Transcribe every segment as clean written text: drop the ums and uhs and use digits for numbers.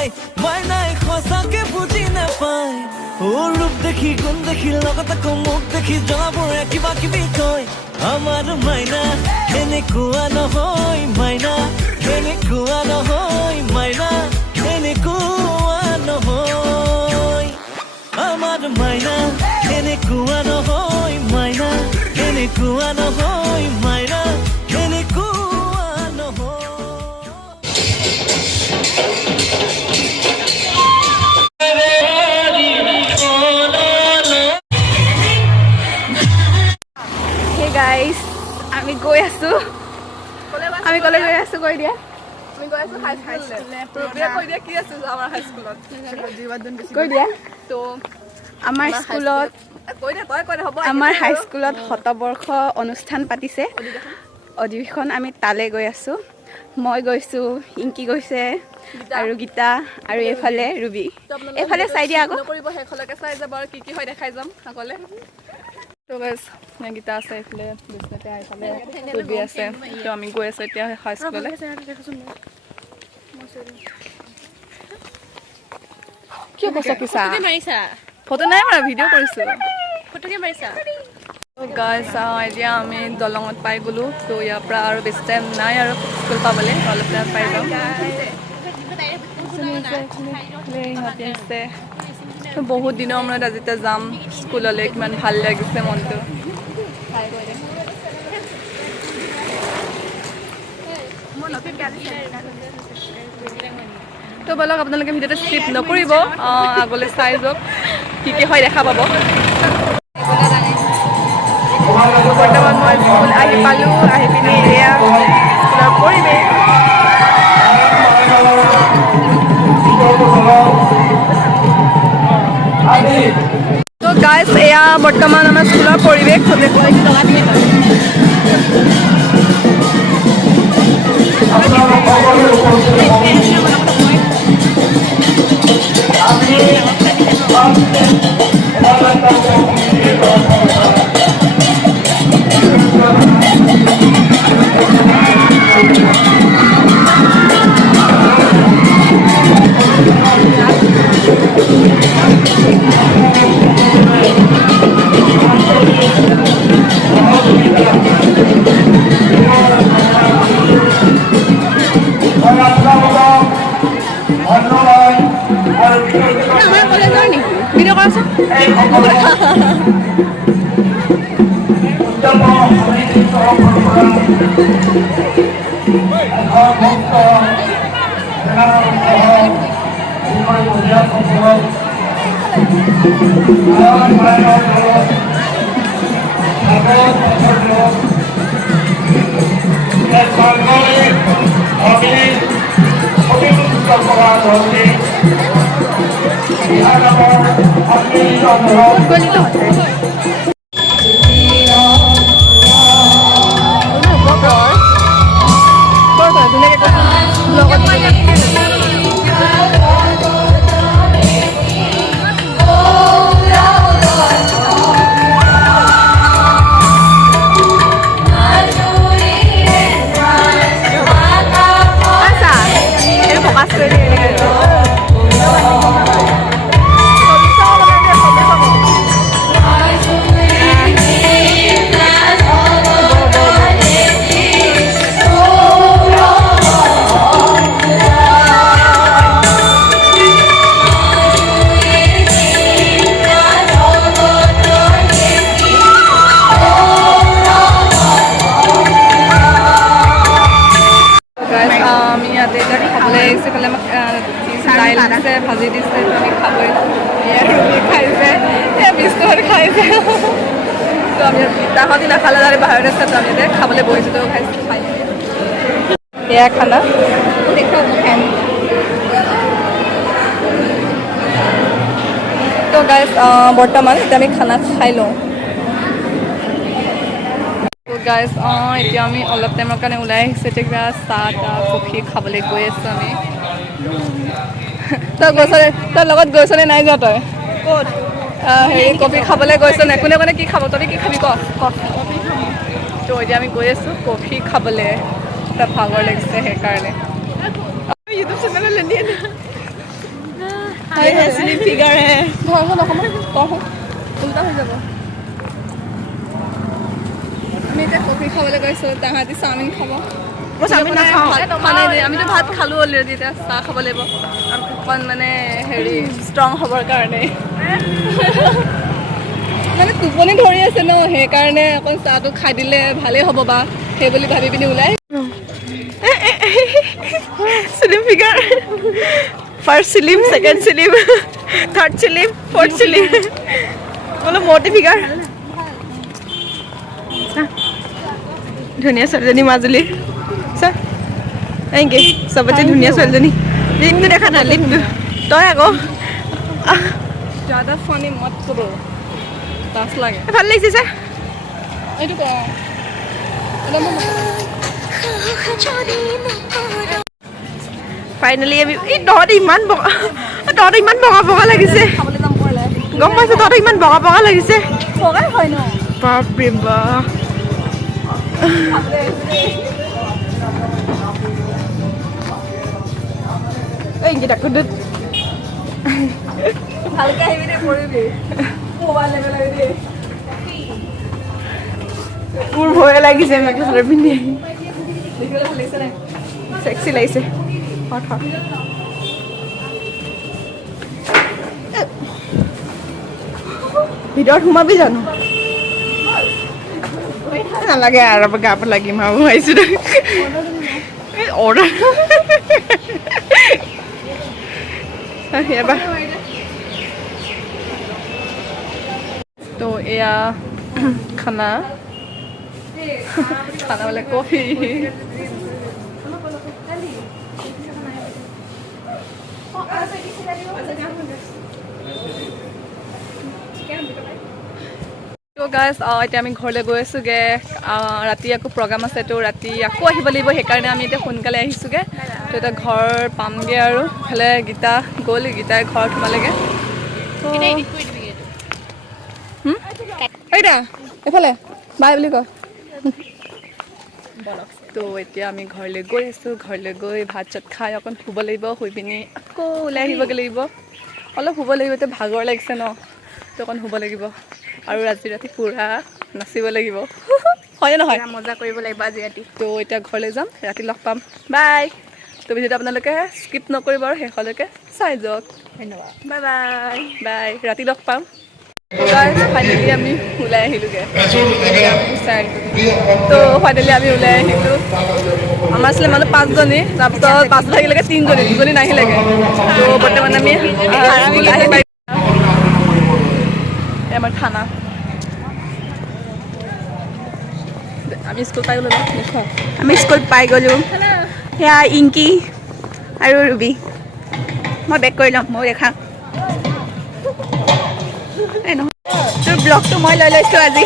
নাপায় মাইনাই সঁচাকে বুজি নাপায় ৰূপ দেখি গুণ দেখি লগত আকৌ মুখ দেখি জনাবোৰে কিবা কিবি কয় আমাৰ মাইনা এনেকুৱা নহয় মাইনা এনেকুৱা নহয় মাইনা এনেকুৱা নহয় আমাৰ মাইনা এনেকুৱা নহয় মাইনা এনেকুৱা নহয় মাইনা এনেকুৱা নহয় গাইস আমি গৈ আছো আমি কলে গৈ আছো কৈ দিয়া আমি গৈ আছো হাই স্কুললে কৈ দিয়া কি আছে আমাৰ হাই স্কুলত কৈ দিয়া তো আমাৰ স্কুলত আমাৰ হাই স্কুলত শতবৰ্ষ অনুষ্ঠান পাতিছে অধিৱেশন আমি তালে গৈ আছো মই গৈছো ইংকি গৈছে আৰু গীতা আৰু এফালে ৰুবি এফালে চাই দিয়া আকৌ নকৰিব হেখলকে চাই যাব আৰু কি হয় দেখাই যাম আগলে তো গাইস গীতা আছে এফালে বিছনাতে আইফালে ৰুবি আছে তো আমি গৈ আছো এতিয়া হাই স্কুললে কি কৈছা কিছা ফটো মাৰিছা ফটো নাই মাৰা ভিডিও কৰিছো ফটো কি মাৰিছা গাইস এতিয়া আমি দলঙত পাই গলো তো ইয়াৰ পৰা আৰু বেছি টাইম নাই আৰু স্কুল পাবলে অলপ টাইম পাই যাম বহুত দিনৰ মূৰত আজি যাম স্কুললৈ কিমান ভাল লাগিছে মনটো তো বলক আপোনালোকে ভিডিঅ'টো স্কিপ নকৰিব আগলৈ চাই যাওক কি কি হয় দেখা পাব বৰ্তমান মই স্কুল আহি পালোঁ আহি পিনি এয়া স্কুলৰ পৰিৱেশ তো গাইস এয়া বৰ্তমান আমাৰ স্কুলৰ পৰিৱেশ ভাজি দিছে আমি খাবই খাইছে বিস্কুট খাইছে তো আমি তাহতি নাখালে তাৰে বাহিৰত আছে তো আমি খাবলৈ বহিছোঁ তো খাইছোঁ খাই এয়া খানা তো গাইজ বৰ্তমান এতিয়া আমি খানা খাই লওঁ তো গাইজ এতিয়া আমি অলপ টাইমৰ কাৰণে ওলাই আহিছোঁ এতিয়া চাহ তাহ কফি খাবলৈ গৈ আছোঁ আমি তই গৈছ তই লগত গৈছনে নাই যোৱা তই ক'ত হেৰি কফি খাবলৈ গৈছ নে কোনে কোনে কি খাব তই কি খাবি কফি তো এতিয়া আমি গৈ আছোঁ কফি খাবলৈ তাৰ ভাগৰ লাগিছে সেইকাৰণে ইউটিউব চেনেল ये स्लिम फिगर है উল্টা হৈ যাব আমি এতিয়া কফি খাবলৈ গৈছোঁ তাহাঁতি চাওমিন খাব वो चाउमिन ना खाओ খানাই দিয়ে আমিতো ভাত খালোঁ অলৰেডি এতিয়া চাহ খাব লাগিব অকণ মানে হেৰি ষ্ট্ৰং হ'বৰ কাৰণে মানে টোপনি ধৰি আছে ন সেইকাৰণে অকণ চাহটো খাই দিলে ভালেই হ'ব বা সেই বুলি ভাবি পিনি ওলাই slim figure first slim second slim third slim fourth slim मतलब मोटी फिगर ধুনীয়া ছোৱালীজনী মাজুলী চা থেংক ইউ চবতছে ধুনীয়া ছোৱালীজনী লিপটো দেখা নাই লিপটো তই আকৌ ज़्यादा फनी मत करो दास লাগে ভাল লাগিছে চা এইটো ফাইনেলি আমি এই তহঁতে ইমান বগা বগা লাগিছে খাবলৈ যাম পৰলে গম পাইছো তহঁতে ইমান বগা লাগিছে বগাই হয় ন বাপৰে বাপ এইকেইটা কুদুত ভালকে আহিবি দে পৰিবি মোবাইল লেভেল আহিবি দে মোৰ ভয় লাগিছে মেখেলা চাদৰ পিন্ধি দেখিবলৈ ভাল লাগিছে নে সেক্সি লাগিছে হট হট ভিতৰত সোমাবি জানো নালাগে আৰু গা পৰা লাগিম আৰু আহিছোঁ অৰ্ডাৰ এবাৰ তো এয়া খানা বোলে কফি তো গাইজ এতিয়া আমি ঘৰলৈ গৈ আছোঁগৈ ৰাতি আকৌ প্ৰগ্ৰাম আছে তো ৰাতি আকৌ আহিব লাগিব সেইকাৰণে আমি এতিয়া সোনকালে আহিছোঁগৈ তো এতিয়া ঘৰ পামগৈ আৰু ইফালে গীতা গ'ল গীতাই ঘৰত সোমালেগৈ এইটা এইফালে বাই বুলি কয় তো এতিয়া আমি ঘৰলৈ গৈ আছোঁ ঘৰলৈ গৈ ভাত চাত খাই অকণ শুব লাগিব শুই পিনি আকৌ ওলাই আহিবগৈ লাগিব অলপ শুব লাগিব এতিয়া ভাগৰ লাগিছে ন তো অকণ শুব লাগিব আৰু আজি ৰাতি পুৰা নাচিব লাগিব হয়নে নহয় মজা কৰিব লাগিব আজি ৰাতি তো এতিয়া ঘৰলৈ যাম ৰাতি লগ পাম বাই তো ভিডিঅ'টো আপোনালোকে স্কিপ নকৰিব আৰু শেষলৈকে চাই যাওক ধন্যবাদ বাই বাই বাই ৰাতি লগ পাম ফাইনেলি আমি ওলাই আহিলোঁগৈ তো ফাইনেলি আমি ওলাই আহিলোঁ আমাৰ আছিলে মানে 5জনী তাৰপিছত 5 থাকিলেগে 3জনী 2জনী নাহিলেগৈ তো বৰ্তমান আমি আহি পাই আমাৰ থানা আমি স্কুল পাই গ'লোঁ দেখুৱা আমি স্কুল পাই গ'লোঁ সেয়া ইংকি আৰু ৰুবি মই বেক কৰি ল'ম মই দেখা এই নহয় তোৰ ব্লগটো মই লৈ লৈছোঁ আজি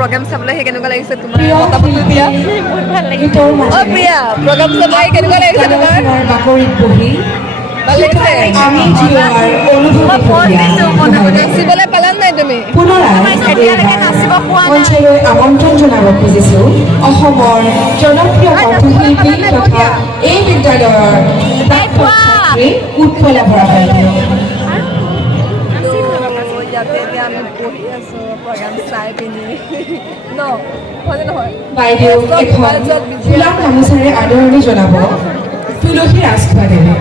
program চাবলৈ হে কেনেকুৱা লাগিছে তোমাৰ মতামত দিয়া বহুত ভাল লাগিছে অ প্ৰিয়া program চাবলৈ কেনেকুৱা লাগিছে তোমাৰ বাকৰিত বহি ভাল লাগিছে আমি জীৱাৰ অনুভূতি নাচিবলৈ পালা নাই তুমি এতিয়ালৈকে নাচিব পোৱা নাই মঞ্চলৈ আমন্ত্ৰণ জনাব খুজিছোঁ অসমৰ জনপ্ৰিয় কণ্ঠশিল্পী তথা এই বিদ্যালয়ৰ প্ৰাক্তন ছাত্ৰী উৎপলা বৰা ইয়াতে এতিয়া আমি বহি আছোঁ প্ৰগ্ৰাম চাই পিনি ন হয়নে নহয় বাইদেউ এখন ফুলা গামোচাৰে আদৰণি জনাব তুলসী ৰাজখোৱা দেৱে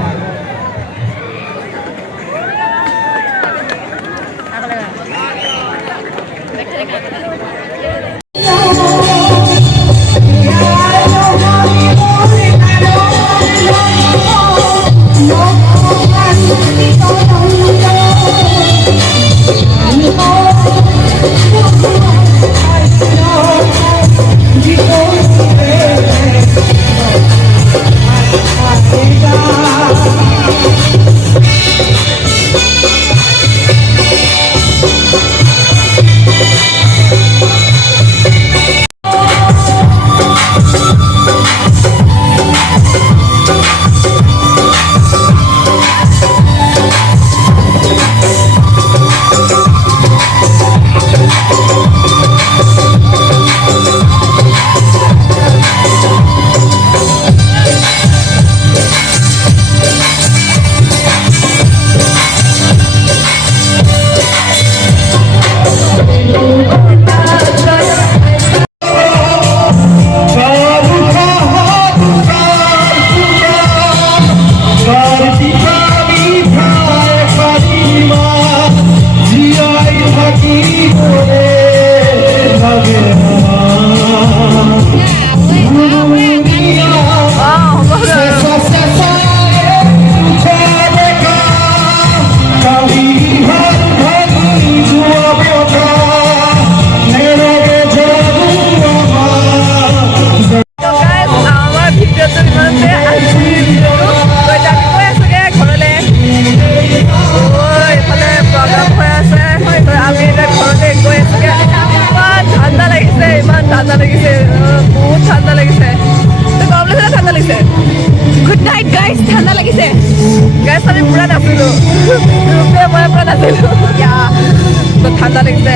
Good night guys, ঠাণ্ডা লাগিছে guys আমি পুৰা নাচিলো ৰূপে মই পুৰা নাচিলো ঠাণ্ডা লাগিছে